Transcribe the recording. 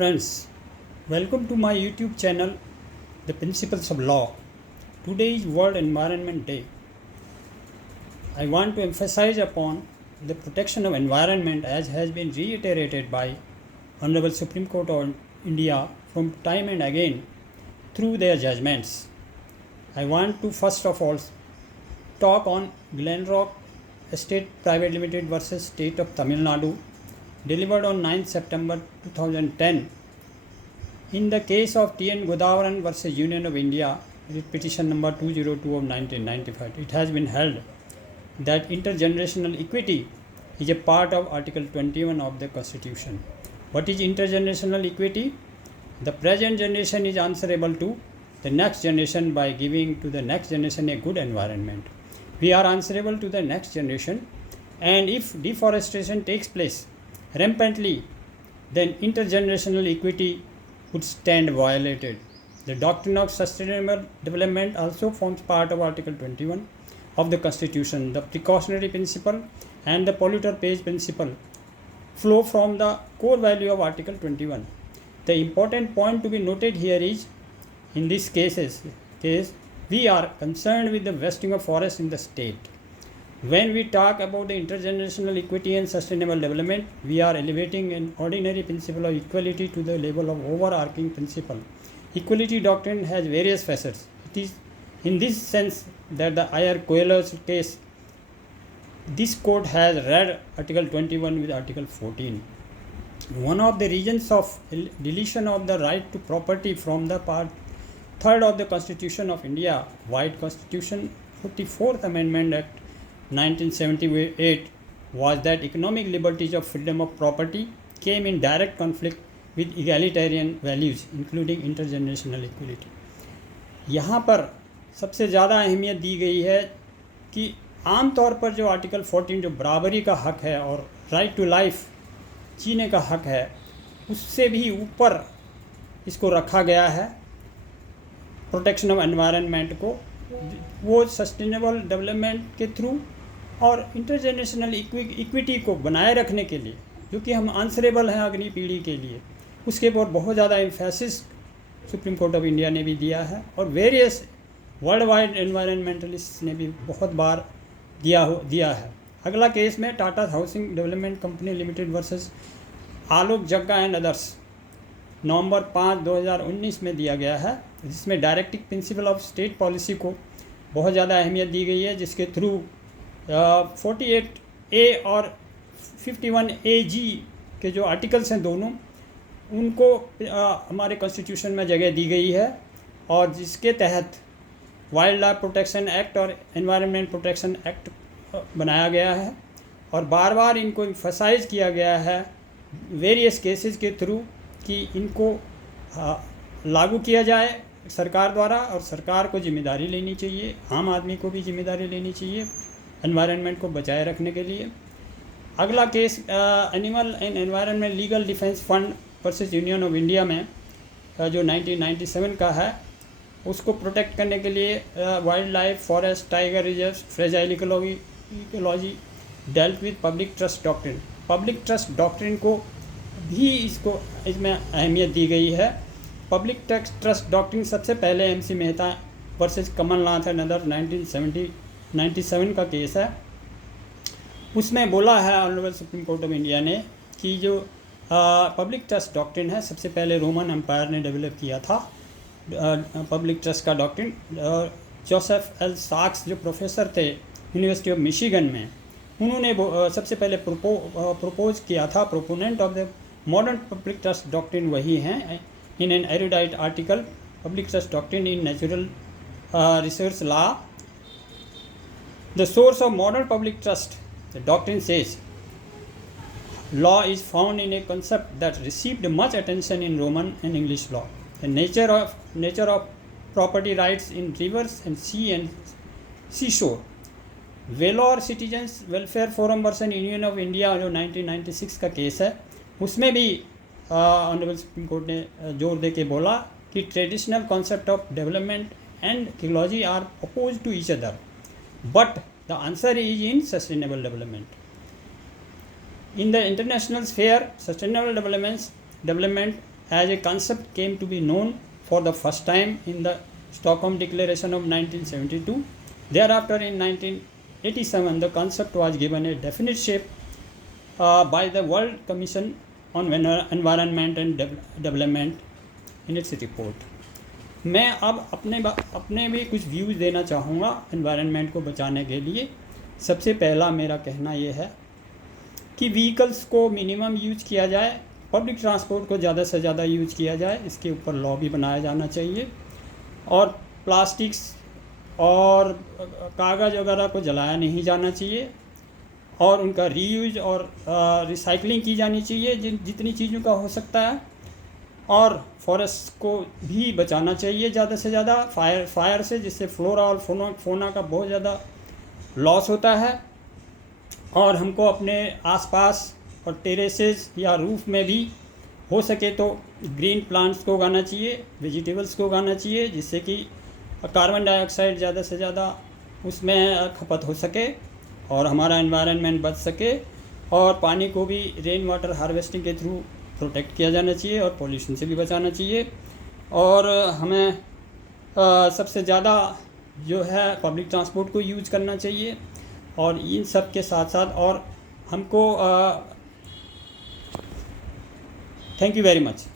Friends, welcome to my YouTube channel, The Principles of Law. Today is World Environment Day. I want to emphasize upon the protection of environment as has been reiterated by Honorable Supreme Court of India from time and again through their judgments. I want to first of all talk on Glenrock Estate Private Limited versus State of Tamil Nadu, delivered on 9th September 2010. In the case of T.N. Godavaran versus Union of India, petition number 202 of 1995, it has been held that intergenerational equity is a part of Article 21 of the Constitution. What is intergenerational equity? The present generation is answerable to the next generation by giving to the next generation a good environment. We are answerable to the next generation, and if deforestation takes place rampantly, then intergenerational equity would stand violated. The doctrine of sustainable development also forms part of Article 21 of the Constitution. The precautionary principle and the polluter pays principle flow from the core value of Article 21. The important point to be noted here is, in these cases, we are concerned with the vesting of forests in the state. When we talk about the intergenerational equity and sustainable development, we are elevating an ordinary principle of equality to the level of overarching principle. Equality doctrine has various facets. It is in this sense that the Ayer Coelho's case, this court has read Article 21 with Article 14. One of the reasons of deletion of the right to property from the Part 3rd of the Constitution of India, White Constitution, 44th Amendment Act 1978, was that economic liberties of freedom of property came in direct conflict with egalitarian values including intergenerational equality. यहाँ पर सबसे ज़्यादा अहमियत दी गई है कि आम तौर पर जो आर्टिकल 14 जो बराबरी का हक है और राइट टू लाइफ जीने का हक है, उससे भी ऊपर इसको रखा गया है प्रोटेक्शन ऑफ एनवायरनमेंट को, वो सस्टेनेबल डेवलपमेंट के थ्रू और इंटरजेनरेशनल इक्विटी को बनाए रखने के लिए, जो कि हम आंसरेबल हैं अगली पीढ़ी के लिए, उसके ऊपर बहुत ज़्यादा emphasis supreme court of India ने भी दिया है और वेरियस वर्ल्ड वाइड एनवायरनमेंटलिस्ट ने भी बहुत बार दिया है। अगला केस में Tata housing development company limited versus Alok Jagga and others, नवंबर 5, 2019 में दिया गया है, जिसमें directive principle of state policy को बहुत ज़्यादा अहमियत दी गई है, जिसके थ्रू 48A और 51AG के जो आर्टिकल्स हैं दोनों, उनको हमारे कॉन्स्टिट्यूशन में जगह दी गई है और जिसके तहत वाइल्ड लाइफ प्रोटेक्शन एक्ट और एनवायरनमेंट प्रोटेक्शन एक्ट बनाया गया है और बार बार इनको एम्फसाइज किया गया है वेरियस केसेस के थ्रू कि इनको लागू किया जाए सरकार द्वारा, और सरकार को जिम्मेदारी लेनी चाहिए, आम आदमी को भी जिम्मेदारी लेनी चाहिए एनवायरनमेंट को बचाए रखने के लिए। अगला case animal and environment legal defence fund versus union of India में जो 1997 का है, उसको प्रोटेक्ट करने के लिए wild life, forest, tiger reserve, fragile ecology dealt with public trust doctrine. Public trust doctrine को भी इसमें अहमियत दी गई है। पब्लिक ट्रस्ट डॉक्ट्रिन सबसे पहले MC Mehta versus Kamal Nath and other 1997 का केस है। उसमें बोला है honourable supreme court of India ने कि जो पब्लिक ट्रस्ट डॉक्ट्रिन है, सबसे पहले रोमन एम्पायर ने डेवलप किया था पब्लिक ट्रस्ट का डॉक्ट्रिन। जोसेफ एल साक्स जो प्रोफेसर थे यूनिवर्सिटी ऑफ मिशिगन में, उन्होंने सबसे पहले प्रपोज किया था। Proponent of the modern public trust doctrine वही हैं। In an erudite article public trust doctrine in natural resource law, the source of modern public trust, the doctrine says law is found in a concept that received much attention in Roman and English law. The nature of property rights in rivers and sea and seashore. Vellore citizens welfare forum versus union of India जो 1996 का case है, उसमें भी honourable supreme court ने जोर दे के बोला कि traditional concept of development and ecology are oppose to each other, but the answer is in sustainable development. In the international sphere, sustainable development as a concept came to be known for the first time in the Stockholm Declaration of 1972. Thereafter, in 1987, the concept was given a definite shape by the World Commission on Environment and Development in its report. मैं अब अपने भी कुछ views देना चाहूँगा environment को बचाने के लिए। सबसे पहला मेरा कहना ये है कि व्हीकल्स को मिनिमम यूज किया जाए, पब्लिक ट्रांसपोर्ट को ज़्यादा से ज़्यादा यूज किया जाए, इसके ऊपर लॉ भी बनाया जाना चाहिए। और प्लास्टिक्स और कागज़ वगैरह को जलाया नहीं जाना चाहिए और उनका रीयूज और रिसाइकलिंग की जानी चाहिए जितनी चीज़ों का हो सकता है। और फॉरेस्ट को भी बचाना चाहिए ज़्यादा से ज़्यादा फायर से, जिससे फ्लोरा और फोना का बहुत ज़्यादा लॉस होता है। और हमको अपने आसपास और टेरेसेस या रूफ में भी हो सके तो ग्रीन प्लांट्स को उगाना चाहिए, वेजिटेबल्स को उगाना चाहिए, जिससे कि कार्बन डाइऑक्साइड ज़्यादा से ज़्यादा उसमें खपत हो सके और हमारा एनवायरनमेंट बच सके। और पानी को भी रेन वाटर हार्वेस्टिंग के थ्रू प्रोटेक्ट किया जाना चाहिए और पॉल्यूशन से भी बचाना चाहिए। और हमें सबसे ज़्यादा जो है पब्लिक ट्रांसपोर्ट को यूज़ करना चाहिए। और इन सब के साथ साथ और हमको थैंक यू वेरी मच।